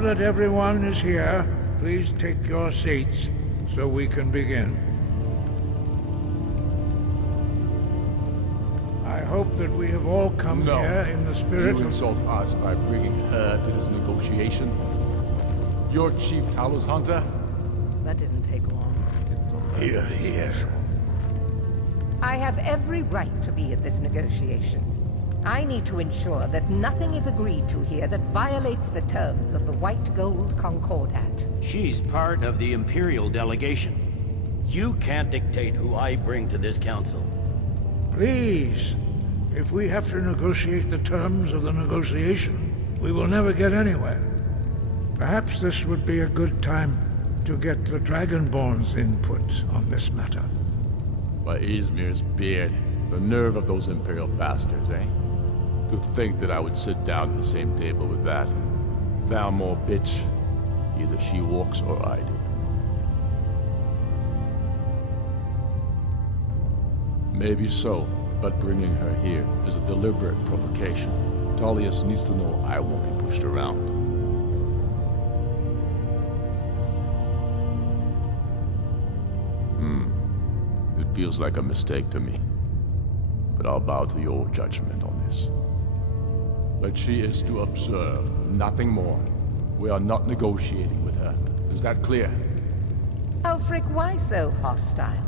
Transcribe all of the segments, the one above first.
Now that everyone is here, please take your seats so we can begin. I hope that we have all come here in the spirit You of... insult us by bringing her to this negotiation? Your chief Talos hunter? That didn't take long. Here he is. I have every right to be at this negotiation. I need to ensure that nothing is agreed to here that violates the terms of the White Gold Concordat. She's part of the Imperial delegation. You can't dictate who I bring to this council. Please, if we have to negotiate the terms of the negotiation, we will never get anywhere. Perhaps this would be a good time to get the Dragonborn's input on this matter. By Izmir's beard, the nerve of those Imperial bastards, eh? To think that I would sit down at the same table with that. Thalmor bitch. Either she walks or I do. Maybe so, but bringing her here is a deliberate provocation. Tullius needs to know I won't be pushed around. It feels like a mistake to me. But I'll bow to your judgment on this. But she is to observe, nothing more. We are not negotiating with her. Is that clear? Ulfric, why so hostile?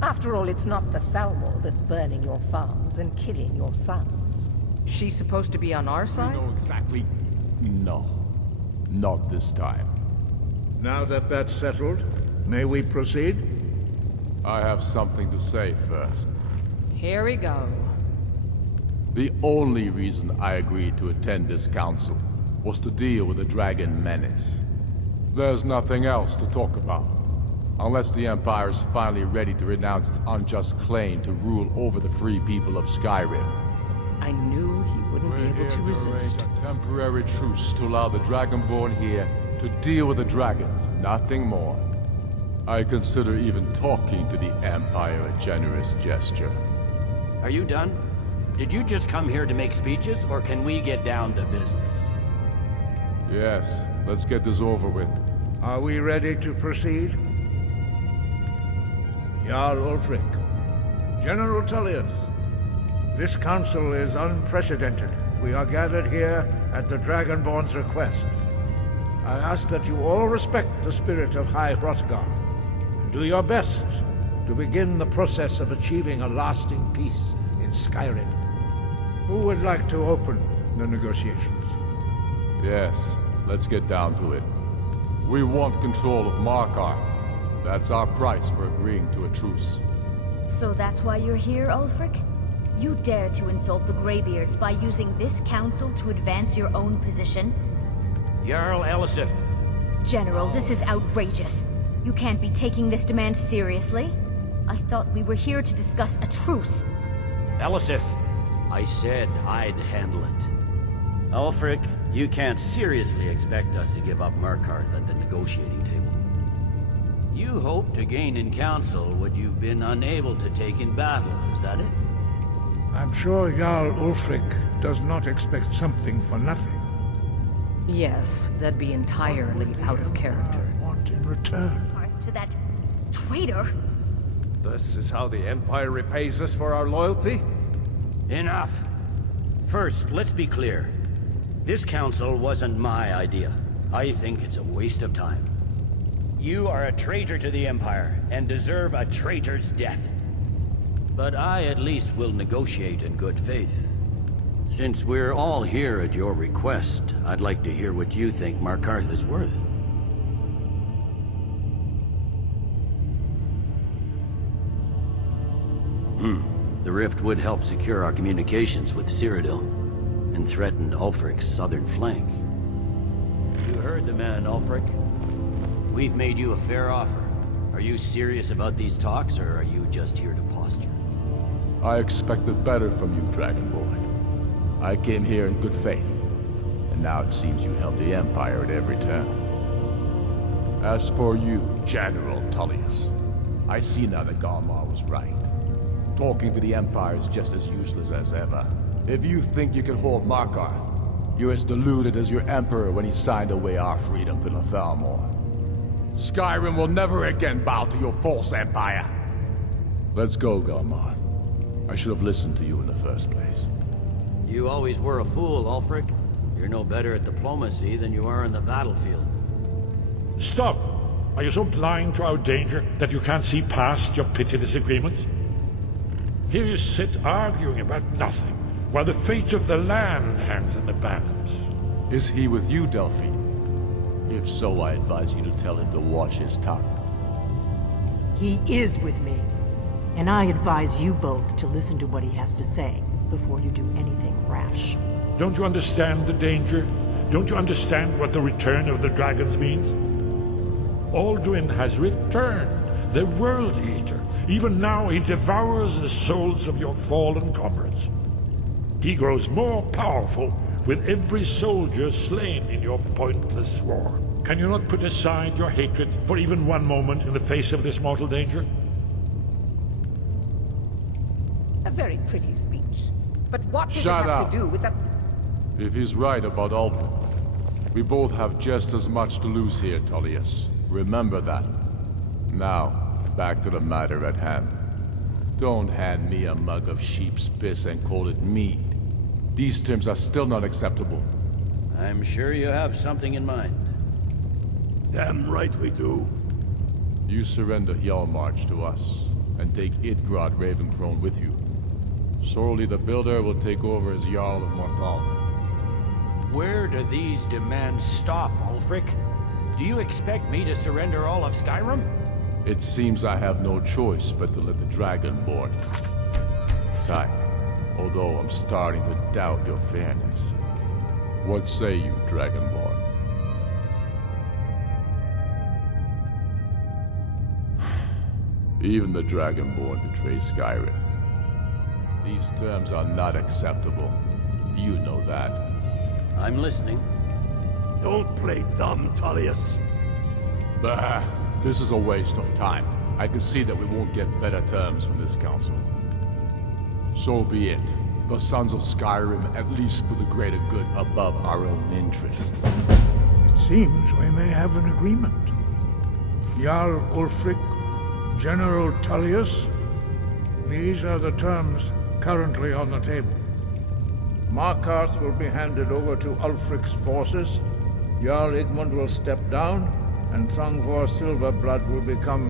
After all, it's not the Thalmor that's burning your farms and killing your sons. She's supposed to be on our You side? know exactly... No. Not this time. Now that that's settled, may we proceed? I have something to say first. Here we go. The only reason I agreed to attend this council was to deal with the Dragon Menace. There's nothing else to talk about. Unless the Empire is finally ready to renounce its unjust claim to rule over the free people of Skyrim. I knew he wouldn't be able to resist. A temporary truce to allow the Dragonborn here to deal with the dragons, nothing more. I consider even talking to the Empire a generous gesture. Are you done? Did you just come here to make speeches, or can we get down to business? Yes, let's get this over with. Are we ready to proceed? Jarl Ulfric, General Tullius, this council is unprecedented. We are gathered here at the Dragonborn's request. I ask that you all respect the spirit of High Hrothgar, and do your best to begin the process of achieving a lasting peace in Skyrim. Who would like to open the negotiations? Yes, let's get down to it. We want control of Markarth. That's our price for agreeing to a truce. So that's why you're here, Ulfric? You dare to insult the Greybeards by using this council to advance your own position? Jarl Elisif. General, this is outrageous. You can't be taking this demand seriously. I thought we were here to discuss a truce. Elisif, I said I'd handle it. Ulfric, you can't seriously expect us to give up Markarth at the negotiating table. You hope to gain in council what you've been unable to take in battle, is that it? I'm sure Jarl Ulfric does not expect something for nothing. Yes, that'd be entirely out of character. I want in return. To that traitor? This is how the Empire repays us for our loyalty? Enough. First, let's be clear. This council wasn't my idea. I think it's a waste of time. You are a traitor to the Empire, and deserve a traitor's death. But I at least will negotiate in good faith. Since we're all here at your request, I'd like to hear what you think Markarth is worth. The rift would help secure our communications with Cyrodiil, and threaten Ulfric's southern flank. You heard the man, Ulfric. We've made you a fair offer. Are you serious about these talks, or are you just here to posture? I expected better from you, Dragonborn. I came here in good faith, and now it seems you help the Empire at every turn. As for you, General Tullius, I see now that Galmar was right. Talking to the Empire is just as useless as ever. If you think you can hold Markarth, You're as deluded as your Emperor when he signed away our freedom to the Thalmor. Skyrim will never again bow to your false empire. Let's go, Galmar. I should have listened to you in the first place. You always were a fool, Ulfric. You're no better at diplomacy than you are in the battlefield. Stop! Are you so blind to our danger that you can't see past your petty disagreements? Here you sit arguing about nothing, while the fate of the land hangs in the balance. Is he with you, Delphine? If so, I advise you to tell him to watch his tongue. He is with me. And I advise you both to listen to what he has to say before you do anything rash. Don't you understand the danger? Don't you understand what the return of the dragons means? Alduin has returned, the World Eater. Even now he devours the souls of your fallen comrades. He grows more powerful with every soldier slain in your pointless war. Can you not put aside your hatred for even one moment in the face of this mortal danger? A very pretty speech. But what does Shut it have up. to do with the... If he's right about Alden, we both have just as much to lose here, Tullius. Remember that. Now, back to the matter at hand. Don't hand me a mug of sheep's piss and call it mead. These terms are still not acceptable. I'm sure you have something in mind. Damn right we do. You surrender Hjalmarch to us, and take Idgrod Ravencrone with you. Sorely the Builder will take over as Jarl of Mortal. Where do these demands stop, Ulfric? Do you expect me to surrender all of Skyrim? It seems I have no choice but to let the Dragonborn. Sigh, although I'm starting to doubt your fairness. What say you, Dragonborn? Even the Dragonborn betray Skyrim. These terms are not acceptable. You know that. I'm listening. Don't play dumb, Tullius. Bah, this is a waste of time. I can see that we won't get better terms from this council. So be it. The Sons of Skyrim at least put the greater good above our own interests. It seems we may have an agreement. Jarl Ulfric, General Tullius, these are the terms currently on the table. Markarth will be handed over to Ulfric's forces, Jarl Igmund will step down, and Thranvor Silverblood will become